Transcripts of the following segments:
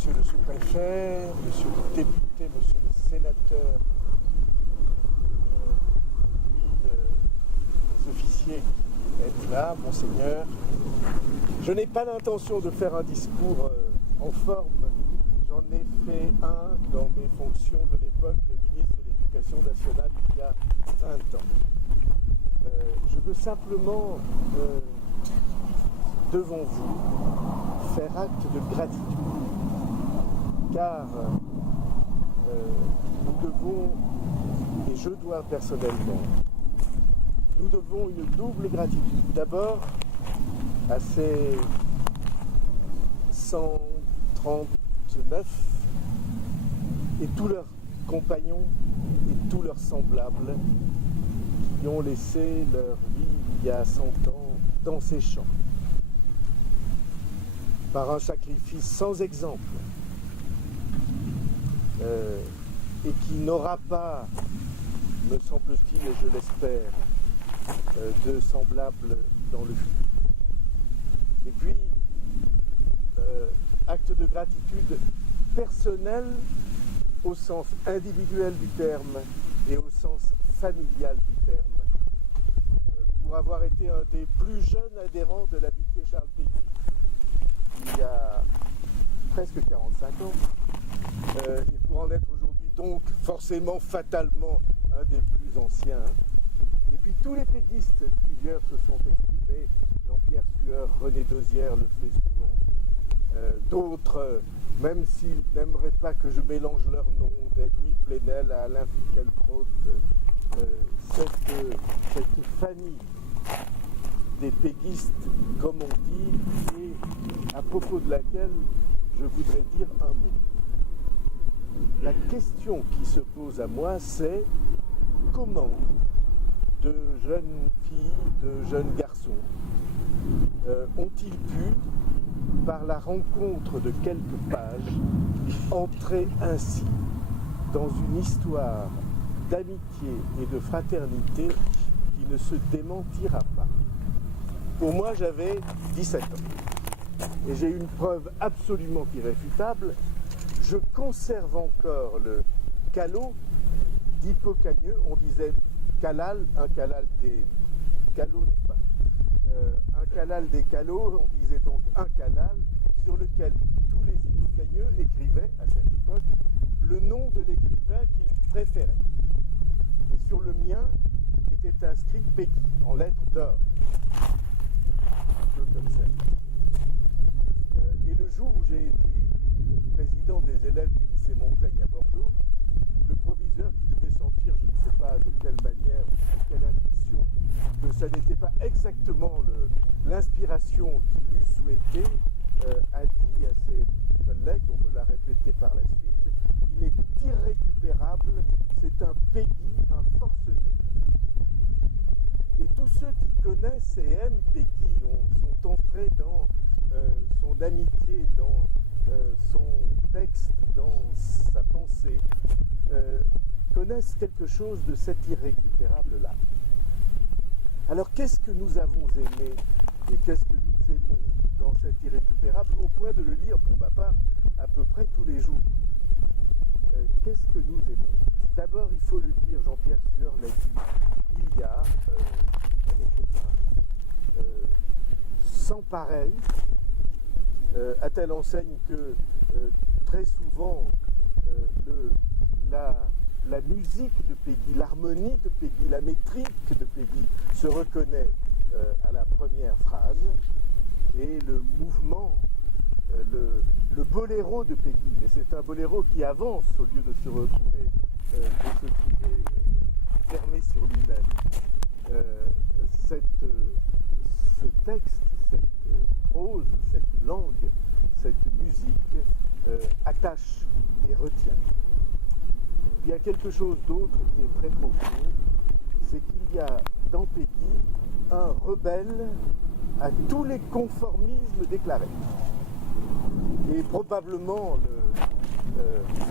Monsieur le sous-préfet, monsieur le député, monsieur le sénateur, puis les officiers qui êtes là, monseigneur. Je n'ai pas l'intention de faire un discours en forme. J'en ai fait un dans mes fonctions de l'époque de ministre de l'Éducation nationale il y a 20 ans. Je veux simplement, devant vous, faire acte de gratitude. Car nous devons, et je dois personnellement, nous devons une double gratitude. D'abord, à ces 139 et tous leurs compagnons et tous leurs semblables qui ont laissé leur vie il y a 100 ans dans ces champs, par un sacrifice sans exemple, et qui n'aura pas, me semble-t-il, et je l'espère, de semblable dans le futur. Et puis, acte de gratitude personnelle au sens individuel du terme et au sens familial du terme, pour avoir été un des plus jeunes adhérents de l'amitié Charles Péguy il y a presque 45 ans, et pour en être aujourd'hui donc forcément, fatalement, un des plus anciens. Et puis tous les péguistes, plusieurs se sont exprimés, Jean-Pierre Sueur, René Dosière le fait souvent, d'autres, même s'ils n'aimeraient pas que je mélange leurs noms, d'Edoui Plenel à Alain Finkielkraut, cette famille des péguistes, comme on dit, et à propos de laquelle je voudrais dire un mot. La question qui se pose à moi, c'est comment de jeunes filles, de jeunes garçons ont-ils pu, par la rencontre de quelques pages, entrer ainsi dans une histoire d'amitié et de fraternité qui ne se démentira pas. Pour moi, j'avais 17 ans. Et j'ai une preuve absolument irréfutable. Je conserve encore le calot d'Hippocagneux. On disait calal, un calal des calots, n'est-ce pas, un calal des calots, on disait donc un calal, sur lequel tous les Hippocagneux écrivaient, à cette époque, le nom de l'écrivain qu'ils préféraient. Et sur le mien était inscrit Péguy, en lettres d'or. Un peu comme celle. Et le jour où j'ai été président des élèves du lycée Montaigne à Bordeaux, le proviseur qui devait sentir, je ne sais pas de quelle manière ou de quelle intuition, que ça n'était pas exactement l'inspiration qu'il eût souhaité, a dit à ses collègues, on me l'a répété par la suite, il est irrécupérable, c'est un Péguy, un forcené. Et tous ceux qui connaissent et aiment Péguy sont entrés dans son amitié, dans son texte, dans sa pensée, connaissent quelque chose de cet irrécupérable-là. Alors qu'est-ce que nous avons aimé et qu'est-ce que nous aimons dans cet irrécupérable, au point de le lire pour ma part à peu près tous les jours? Qu'est-ce que nous aimons? D'abord, il faut le dire, Jean-Pierre Sueur l'a dit, il y a un écrivain sans pareil, à telle enseigne que très souvent la musique de Péguy, l'harmonie de Péguy, la métrique de Péguy se reconnaît à la première phrase, et le mouvement, le boléro de Péguy, mais c'est un boléro qui avance au lieu de se retrouver, fermé sur lui-même. Ce texte, cette prose, cette langue, cette musique attache et retient. Il y a quelque chose d'autre qui est très profond, c'est qu'il y a dans Péguy un rebelle à tous les conformismes déclarés. Et probablement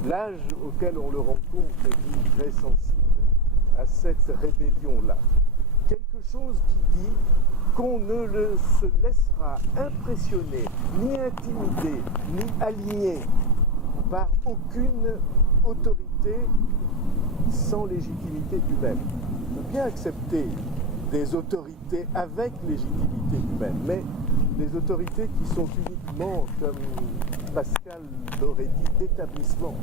l'âge auquel on le rencontre est très sensible à cette rébellion-là. Quelque chose qui dit qu'on ne se laissera impressionner, ni intimider, ni aligner par aucune autorité sans légitimité humaine. On peut bien accepter des autorités avec légitimité humaine, mais des autorités qui sont uniquement, comme Pascal l'aurait dit, d'établissement,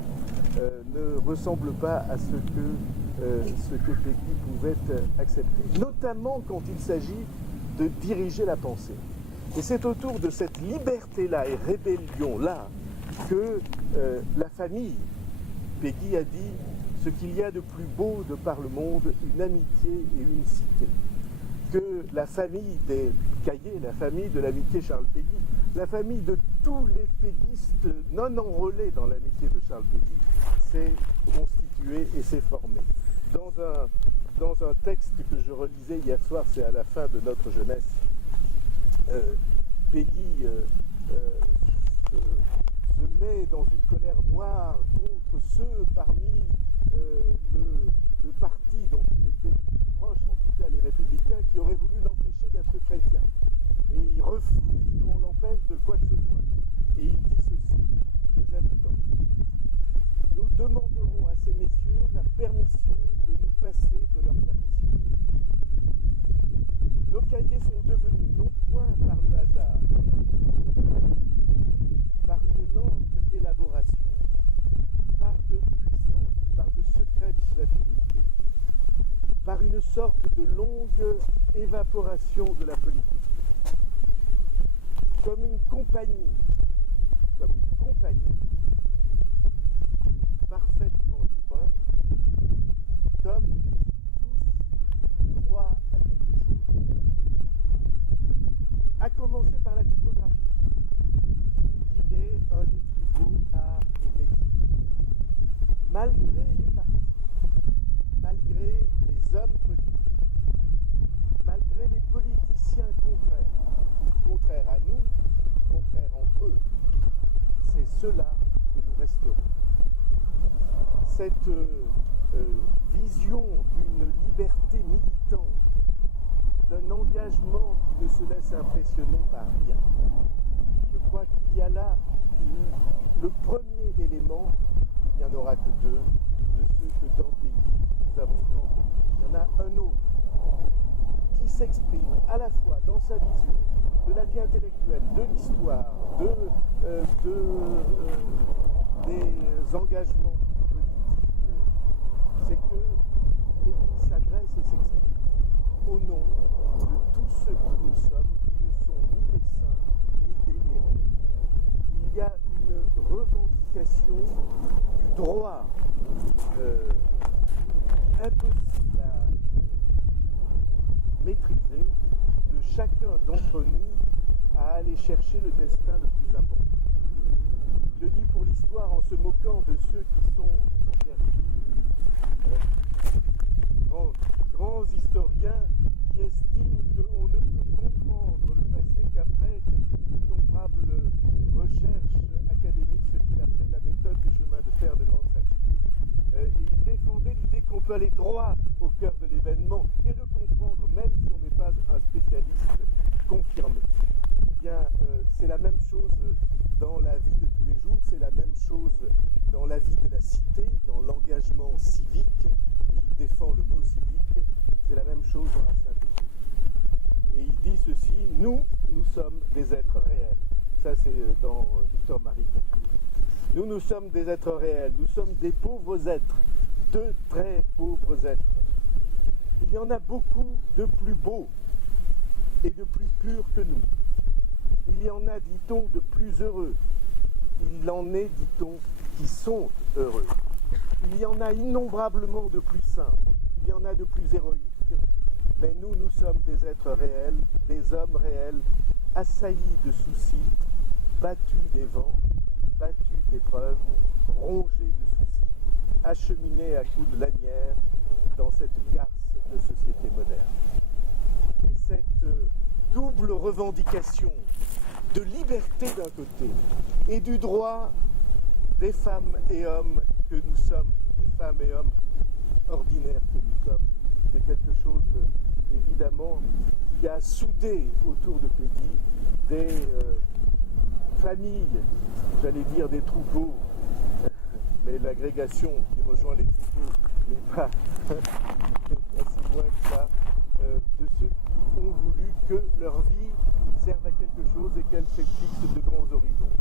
ne ressemblent pas à ce que Peggy pouvait accepter, notamment quand il s'agit de diriger la pensée. Et c'est autour de cette liberté-là et rébellion-là que la famille, Peggy a dit, ce qu'il y a de plus beau de par le monde, une amitié et une cité. Que la famille des Caillé, la famille de l'amitié Charles Péguy, la famille de tous les péguistes non enrôlés dans l'amitié de Charles Péguy s'est constituée et s'est formée. Dans un texte que je relisais hier soir, c'est à la fin de notre jeunesse, Péguy se met dans une colère noire contre ceux parmi le parti dont il était le plus proche, en tout cas les républicains, qui auraient voulu l'empêcher d'être chrétien. Et il refuse qu'on l'empêche de quoi que ce soit. Et il dit ceci, que j'aime tant. Nous demanderons à ces messieurs la permission de nous passer de leur permission. Nos cahiers sont devenus, non point par le hasard, par une lente élaboration, par de puissantes, par de secrètes affinités, par une sorte de longue évaporation de la politique, comme une compagnie, parfaitement libre, d'hommes qui tous croient à quelque chose. À commencer par la typographie, qui est un des plus beaux arts et métiers. Malgré les partis, malgré les hommes politiques, malgré les politiciens contraires à nous, contraires entre eux, c'est cela que nous resterons. Cette vision d'une liberté militante, d'un engagement qui ne se laisse impressionner par rien. Je crois qu'il y a là le premier élément, il n'y en aura que deux, de ceux que dans Peggy nous avons tant aimé. Il y en a un autre qui s'exprime à la fois dans sa vision de la vie intellectuelle, de l'histoire, des engagements politiques. C'est que Peggy s'adresse et s'exprime au nom de tous ceux qui nous sommes, qui ne sont ni des saints, ni des héros. Il y a une revendication du droit impossible à maîtriser de chacun d'entre nous à aller chercher le destin le plus important. Je le dis pour l'histoire en se moquant de ceux qui sont, Jean-Pierre, grands historiens qui estiment qu'on ne peut comprendre le passé qu'après d'innombrables recherches académiques, ce qu'il appelait la méthode du chemin de fer de Grande Sainte. Et il défendait l'idée qu'on peut aller droit au cœur de l'événement et le comprendre, même si on n'est pas un spécialiste confirmé. Eh bien, c'est la même chose dans la vie de tous les jours, c'est la même chose dans la vie de la cité, dans l'engagement civique, et il défend le mot civique, c'est la même chose dans la Saint-Église. Et il dit ceci, nous sommes des êtres réels. Ça c'est dans Victor-Marie Contour. Nous sommes des êtres réels, nous sommes des pauvres êtres, de très pauvres êtres. Il y en a beaucoup de plus beaux et de plus purs que nous. Il y en a, dit-on, de plus heureux. Il en est, dit-on, qui sont heureux. Il y en a innombrablement de plus saints. Il y en a de plus héroïques. Mais nous sommes des êtres réels, des hommes réels, assaillis de soucis, battus des vents, battus d'épreuves, rongés de soucis, acheminés à coups de lanière dans cette garce de société moderne. Et cette double revendication de liberté d'un côté et du droit des femmes et hommes que nous sommes, des femmes et hommes ordinaires que nous sommes, c'est quelque chose évidemment qui a soudé autour de Peggy des familles, j'allais dire des troupeaux agrégation qui rejoint les troupeaux, mais pas si loin que ça, de ceux qui ont voulu que leur vie serve à quelque chose et qu'elle se fixe de grands horizons.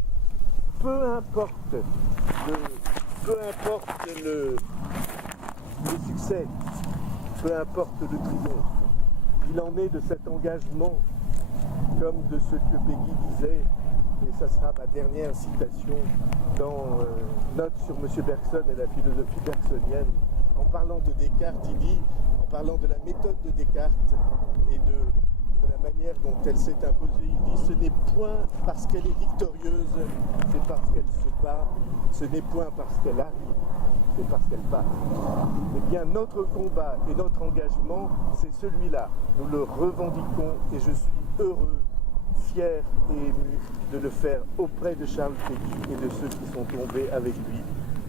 Peu importe le succès, peu importe le triomphe, il en est de cet engagement, comme de ce que Peggy disait, et ça sera ma dernière citation dans Notes sur M. Bergson et la philosophie bergsonienne. En parlant de Descartes, il dit, en parlant de la méthode de Descartes et de la manière dont elle s'est imposée, il dit, ce n'est point parce qu'elle est victorieuse, c'est parce qu'elle se bat, ce n'est point parce qu'elle arrive, c'est parce qu'elle part. Eh bien, notre combat et notre engagement, c'est celui-là. Nous le revendiquons et je suis heureux, fier et ému de le faire auprès de Charles Péguy et de ceux qui sont tombés avec lui,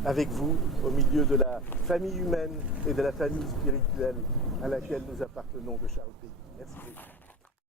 avec vous, au milieu de la famille humaine et de la famille spirituelle à laquelle nous appartenons de Charles Péguy. Merci beaucoup.